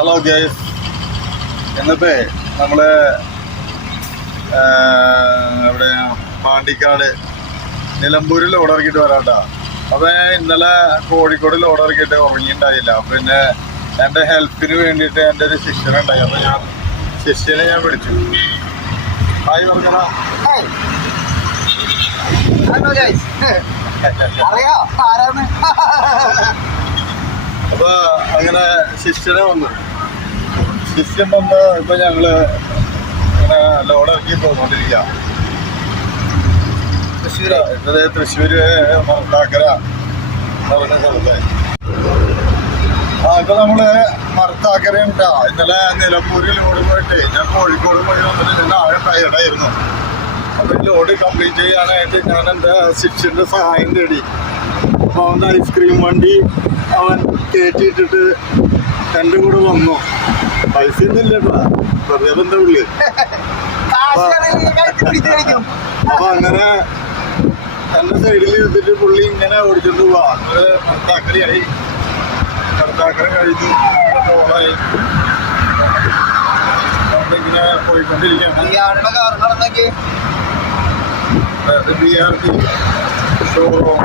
Hello guys, എന്നിട്ടേ നമ്മള് ഇവിടെ പാണ്ടിക്കാട് നിലമ്പൂരിൽ ലോഡ് ഇറക്കിയിട്ട് വരാട്ടാ. അപ്പൊ ഇന്നലെ കോഴിക്കോട് ലോഡ് ഇറക്കിയിട്ട് ഉറങ്ങിയിട്ടുണ്ടായില്ല. പിന്നെ എൻ്റെ ഹെൽപ്പിന് വേണ്ടിയിട്ട് എൻ്റെ ഒരു ശിഷ്യനുണ്ടായി. അപ്പൊ ശിഷ്യനെ ഞാൻ വിളിച്ചു. ഹായ് വർക്കണ. അപ്പൊ അങ്ങനെ ശിഷ്യനെ വന്നു. ശിഷ്യൻ വന്ന് ഇപ്പൊ ഞങ്ങള് ഇങ്ങനെ ലോഡ് ഇറക്കി പോന്നോണ്ടിരിക്കുക. തൃശ്ശൂര് മറത്താക്കര പറഞ്ഞ സ്ഥലത്ത്. ഇപ്പൊ നമ്മള് മറത്താക്കര ഉണ്ടാ. ഇന്നലെ നിലമ്പൂരിൽ ലോഡ് പോയിട്ട് ഞാൻ കോഴിക്കോട് പോയി വന്നിട്ട് ഞാൻ ആകെ ടയർഡായിരുന്നു. അപ്പൊ ലോഡ് കംപ്ലീറ്റ് ചെയ്യാനായിട്ട് ഞാൻ എൻ്റെ ശിഷ്യന്റെ സഹായം തേടി. അപ്പൊ അവൻ്റെ ഐസ്ക്രീം വണ്ടി അവൻ കയറ്റിയിട്ടിട്ട് എൻ്റെ കൂടെ വന്നു. പൈസ ഒന്നും ഇല്ലട്ടാ, വെറുതെ എന്താ പുള്ളി. അപ്പൊ അങ്ങനെ എന്റെ സൈഡിൽ ഇരുന്നിട്ട് പുള്ളി ഇങ്ങനെ ഓടിച്ചോണ്ട് പോവാ. കടത്താക്കരയായി. കടത്താക്കര കഴിഞ്ഞു ടോളായി. നമ്മളിങ്ങനെ പോയിക്കൊണ്ടിരിക്കുകയാണ്. BRT showroom